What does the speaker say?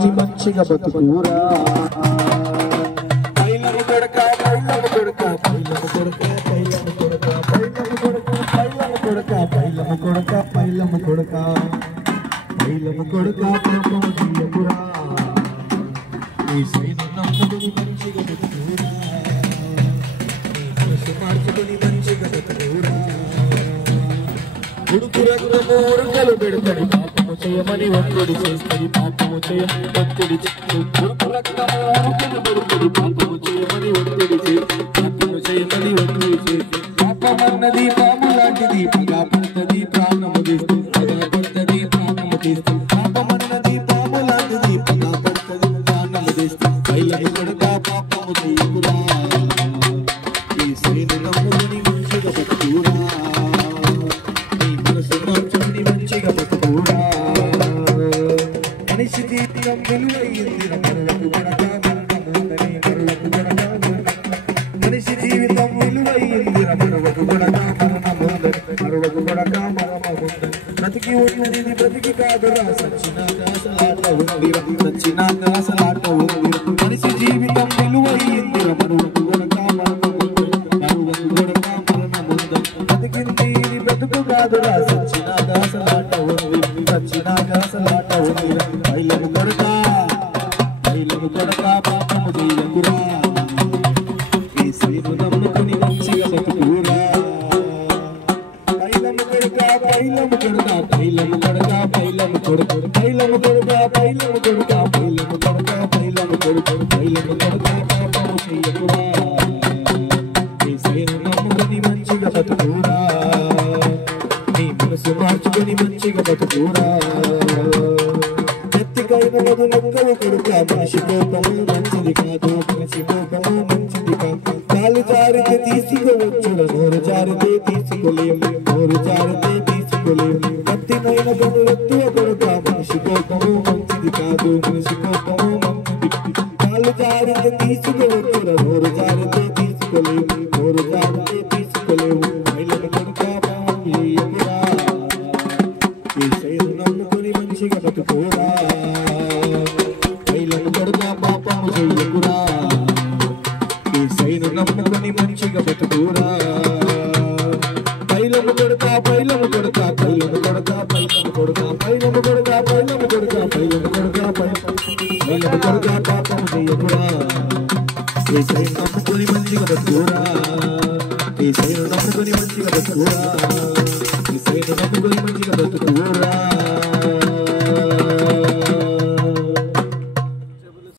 మార్చుకుని మంచిగా బతుకురా పైలము కొడక పైలము కొడక పైలము కొడక పైలము కొడక పైలము కొడక పైలము కొడక పైలము కొడక పైలము కొడక పైలము కొడక పాపము చెయ్యకురా యేసయ్యను నమ్ముకుని మంచిగా బతుకురా మనసు మార్చుకుని మంచిగా బతుకురా ఉడుకు రక్తము ఉడకలు పెడతాడు పాపము చేయమని ఒత్తిడి చేస్తాడు పాపము చేయమని ఒత్తిడి ఉడుకు రక్తము ఉడకలు పెడతాడు పాపము చేయమని ఒత్తిడి చేస్తాడు పాపము చేయమని ఒత్తిడి చేస్తాడు పాపమన్నది పాము లాంటిది పగా పడుతుంది ప్రాణము తీస్తుంది పగా పడుతుంది ప్రాణము తీస్తుంది పాపమన్నది పాము లాంటిది పగా పడుతుంది ప్రాణము తీస్తుంది పైలము కొడక పాపము చెయ్యకురా యేసయ్యను నమ్ముకుని మంచిగా బతుకురా మనిషి జీవితం విలువైంది మరులకు కొడక మరణముందని మరులకు కొడక మనిషి జీవితం విలువైంది మరులకు కొడక మరణముందని మరులకు కొడక మరణముందని బ్రతికి ఉన్నది బ్రతికి కాదురా సచ్చినాక అసలాట ఉందిరా సచ్చినాక అసలాట ఉందిరా మనిషి జీవితం విలువైంది మరులకు కొడక మరణముందని మరులకు కొడక మరణముందని బ్రతికింది బ్రతుకు కాదురా సచ్చినాక అసలాట ఉంది సచ్చినాక అసలాట ఉందిరా పైలము కొడక పాపము చెయ్యకురా యేసయ్యను నమ్ముకుని మంచిగా బతుకురా పైలము కొడక పైలము కొడక పైలము కొడక పైలము కొడక పైలము కొడక పైలము కొడక పైలము కొడక పైలము కొడక పైలము కొడక పాపము చెయ్యకురా యేసయ్యను నమ్ముకుని మంచిగా బతుకురా నీ మనసు మార్చుకుని మంచిగా బతుకురా ఎత్తికైన మొదలెక్కలు కొడుక మనిషి కోపము మంచిది కాదు మనిషి కోపము మంచిది కాదు కాలు జారితే తీసుకోవచ్చురా నోరు జారితే తీసుకోలేము నోరు జారితే తీసుకోలేము కత్తినైన గనులెత్తువ కొడుక మనిషి కోపము మంచిది కాదు మనిషి కోపము మంచిది కాలు జారితే తీసుకోవచ్చురా నోరు జారితే తీసుకోలేము నోరు జారితే తీసుకోలేము పైలము కొడుక పాపము చెయ్యకురా యేసయ్యను నమ్ముకుని మంచిగా బతుకురా పైలము కొడక పాపము చెయ్యకురా యేసయ్యను నమ్ముకుని మంచిగా బతుకురా పైలము కొడక పైలము కొడక పైలము కొడక పైలము కొడక పైలము కొడక పైలము కొడక పైలము కొడక పైలము కొడక పాపము చెయ్యకురా యేసయ్యను నమ్ముకుని మంచిగా బతుకురా యేసయ్యను నమ్ముకుని మంచిగా బతుకురా యేసయ్యను నమ్ముకుని మంచిగా బతుకురా